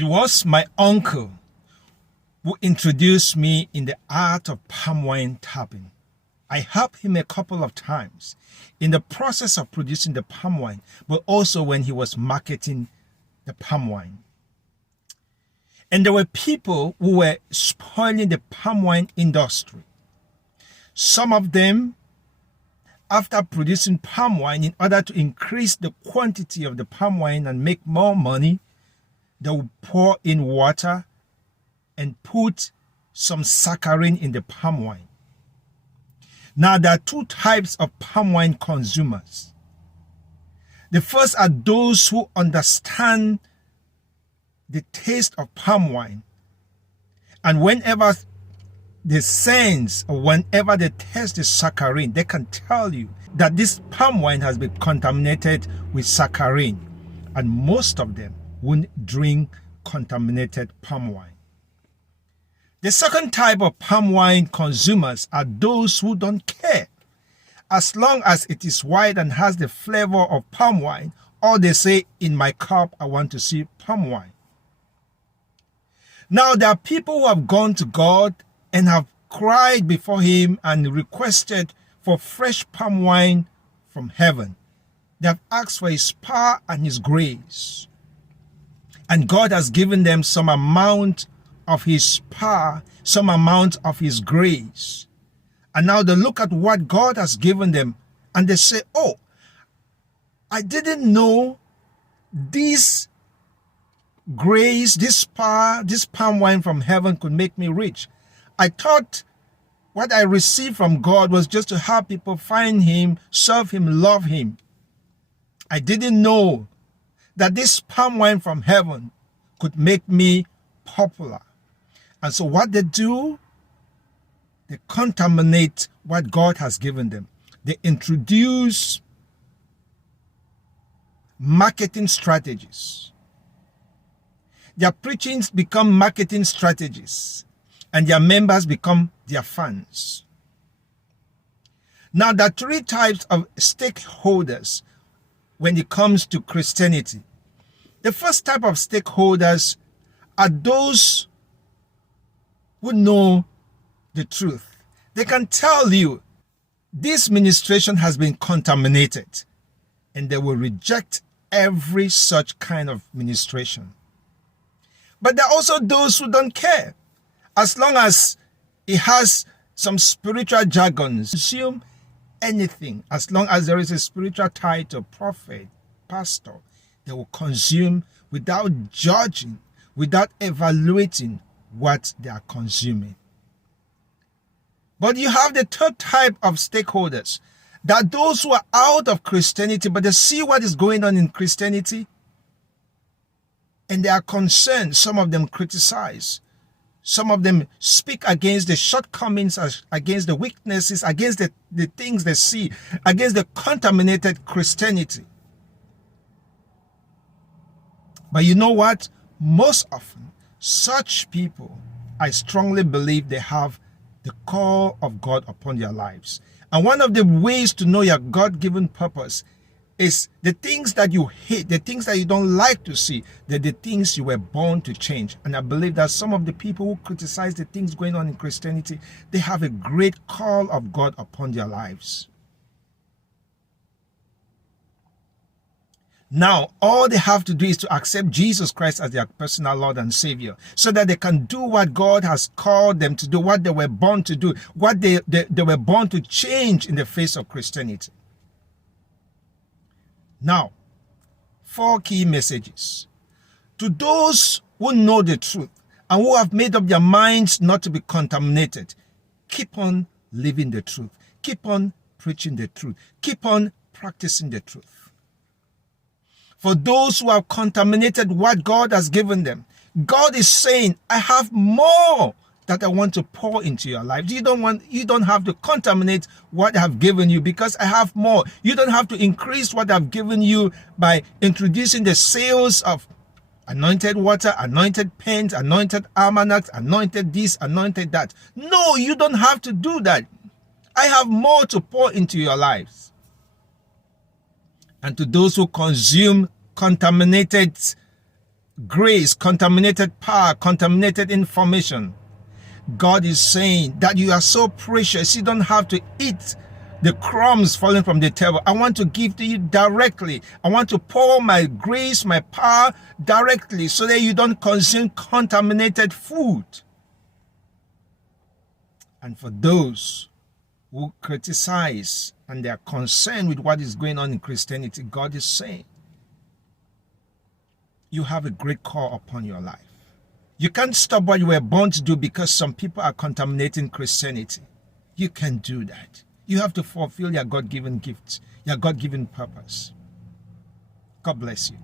It was my uncle who introduced me in the art of palm wine tapping. I helped him a couple of times in the process of producing the palm wine, but also when he was marketing the palm wine. And there were people who were spoiling the palm wine industry. Some of them, after producing palm wine, in order to increase the quantity of the palm wine and make more money, they would pour in water and put some saccharin in the palm wine. Now, there are two types of palm wine consumers. The first are those who understand the taste of palm wine, and whenever they sense or whenever they taste the saccharin, they can tell you that this palm wine has been contaminated with saccharin, and most of them won't drink contaminated palm wine. The second type of palm wine consumers are those who don't care. As long as it is white and has the flavor of palm wine, or they say, in my cup, I want to see palm wine. Now, there are people who have gone to God and have cried before him and requested for fresh palm wine from heaven. They have asked for his power and his grace. And God has given them some amount of his power, some amount of his grace. And now they look at what God has given them and they say, oh, I didn't know this grace, this power, this palm wine from heaven could make me rich. I thought what I received from God was just to help people find him, serve him, love him. I didn't know that this palm wine from heaven could make me popular. And so what they do, they contaminate what God has given them. They introduce marketing strategies. Their preachings become marketing strategies, and their members become their fans. Now, there are three types of stakeholders when it comes to Christianity. The first type of stakeholders are those who know the truth. They can tell you this ministration has been contaminated, and they will reject every such kind of ministration. But there are also those who don't care. As long as it has some spiritual jargons, assume anything. As long as there is a spiritual title, prophet, pastor, they will consume without judging, without evaluating what they are consuming. But you have the third type of stakeholders, that those who are out of Christianity, but they see what is going on in Christianity, and they are concerned. Some of them criticize. Some of them speak against the shortcomings, against the weaknesses, against the things they see, against the contaminated Christianity. But you know what? Most often, such people, I strongly believe they have the call of God upon their lives. And one of the ways to know your God-given purpose is the things that you hate, the things that you don't like to see, they're the things you were born to change. And I believe that some of the people who criticize the things going on in Christianity, they have a great call of God upon their lives. Now, all they have to do is to accept Jesus Christ as their personal Lord and Savior, so that they can do what God has called them to do, what they were born to do, what they were born to change in the face of Christianity. Now, 4 key messages. To those who know the truth and who have made up their minds not to be contaminated, keep on living the truth. Keep on preaching the truth. Keep on practicing the truth. For those who have contaminated what God has given them, God is saying, I have more that I want to pour into your life. You don't have to contaminate what I have given you, because I have more. You don't have to increase what I've given you by introducing the sales of anointed water, anointed pens, anointed almanacs, anointed this, anointed that. No, you don't have to do that. I have more to pour into your lives. And to those who consume contaminated grace, contaminated power, contaminated information. God is saying that you are so precious, you don't have to eat the crumbs falling from the table. I want to give to you directly. I want to pour my grace, my power directly so that you don't consume contaminated food. And for those who criticize and they are concerned with what is going on in Christianity, God is saying, you have a great call upon your life. You can't stop what you were born to do because some people are contaminating Christianity. You can't do that. You have to fulfill your God-given gifts, your God-given purpose. God bless you.